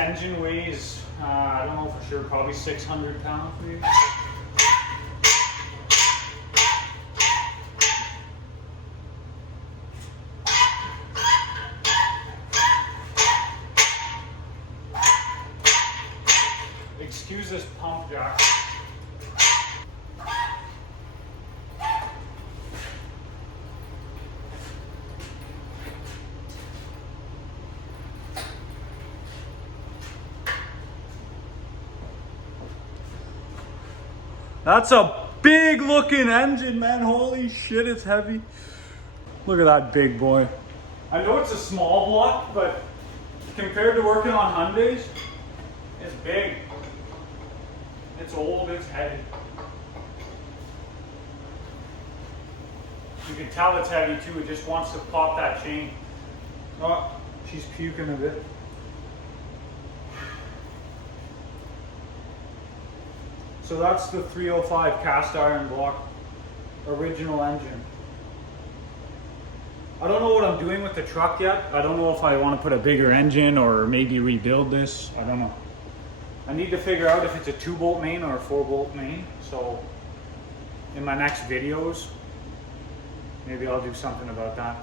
engine weighs, I don't know for sure, probably 600 pounds maybe. Excuse this pump jack. That's a big looking engine, man. Holy shit, it's heavy. Look at that big boy. I know it's a small block, but compared to working on Hyundais, it's big. It's old, it's heavy. You can tell it's heavy too, it just wants to pop that chain. Oh, she's puking a bit. So that's the 305 cast iron block, original engine. I don't know what I'm doing with the truck yet. I don't know if I want to put a bigger engine or maybe rebuild this. I don't know. I need to figure out if it's a 2-bolt main or a 4-bolt main. So in my next videos, maybe I'll do something about that.